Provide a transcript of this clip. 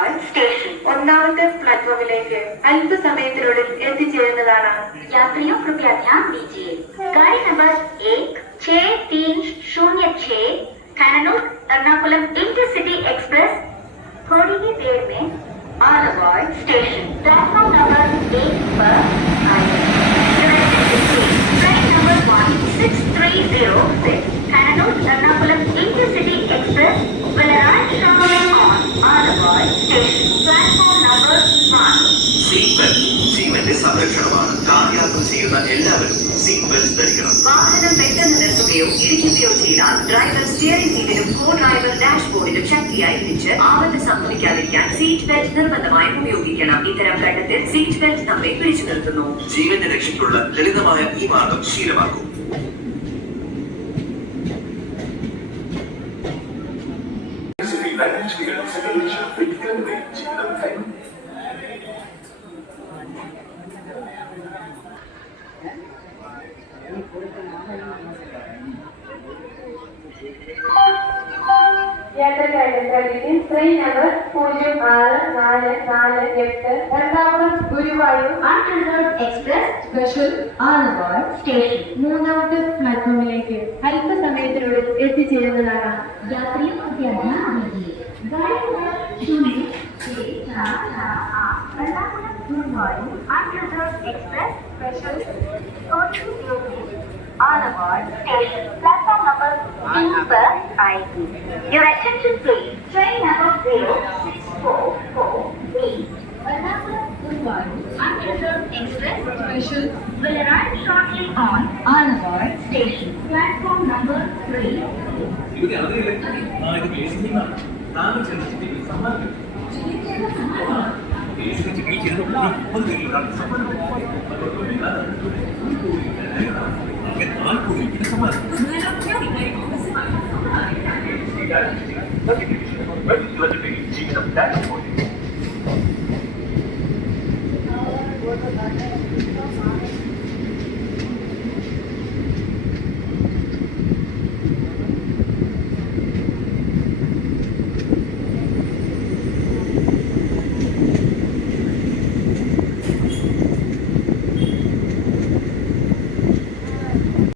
Alavai station ഒന്നാമത്തെ പ്ലാറ്റ്ഫോമിലേക്ക് അല്പസമയത്തിനുള്ളിൽ എത്തിച്ചേരുന്നതാണ്. यात्रियों कृपया ध्यान दीजिए, गाड़ी नंबर 16306 थैनानूर एर्नाकुलम इंटरसिटी एक्सप्रेस थोड़ी ही देर में आलवाय स्टेशन प्लेटफॉर्म नंबर 1 पर आएगी। ट्रेन नंबर 16306 थैनानूर Ernakulam intercity express will arrive shortly on Aluva station platform number 1। ജീവന്റെ സംരക്ഷണമാണ്. കാർയാത്ര ചെയ്യുന്ന എല്ലാവരും സീറ്റ് ബെൽറ്റ് ധരിക്കണം. വാഹനം പെട്ടെന്ന് നിർത്തുകയോ ഇടിക്കുകയോ ചെയ്താൽ ഡ്രൈവർ സ്റ്റിയറിംഗ് വീലിനും കോ ഡ്രൈവർ ഡാഷ്ബോർഡിനും ശക്തിയായി പിടിച്ച് ആപത്ത് സംഭവിക്കാതിരിക്കാൻ സീറ്റ് ബെൽറ്റ് നിർബന്ധമായും ഉപയോഗിക്കണം. ഇത്തരം ഘട്ടത്തിൽ സീറ്റ് ബെൽറ്റ് നമ്മെ പിടിച്ചു നിർത്തുന്നു. ജീവന്റെ രക്ഷയ്ക്കുള്ള ലളിതമായ ഈ മാർഗം ശീലമാക്കും. യാത്രക്കാരുടെ ശ്രദ്ധയ്ക്ക് train number 064448 Ernakulam Guruvayur unreserved express special Aluva station മൂന്നാമത്തെ പ്ലാറ്റ്ഫോമിലേക്ക് അല്പസമയത്തിനുള്ളിൽ എത്തിച്ചേരുന്നതാണ്. यात्रियों कृपया ध्यान दीजिए, गाड़ी number 0644 Ernakulam Guruvayur unreserved express special Aluva station platform number 2 पर आएगी। Your attention please, train number 0644 Ernakulam Guruvayur unreserved express special will arrive shortly on Aluva station platform number 3. സമ്മാനം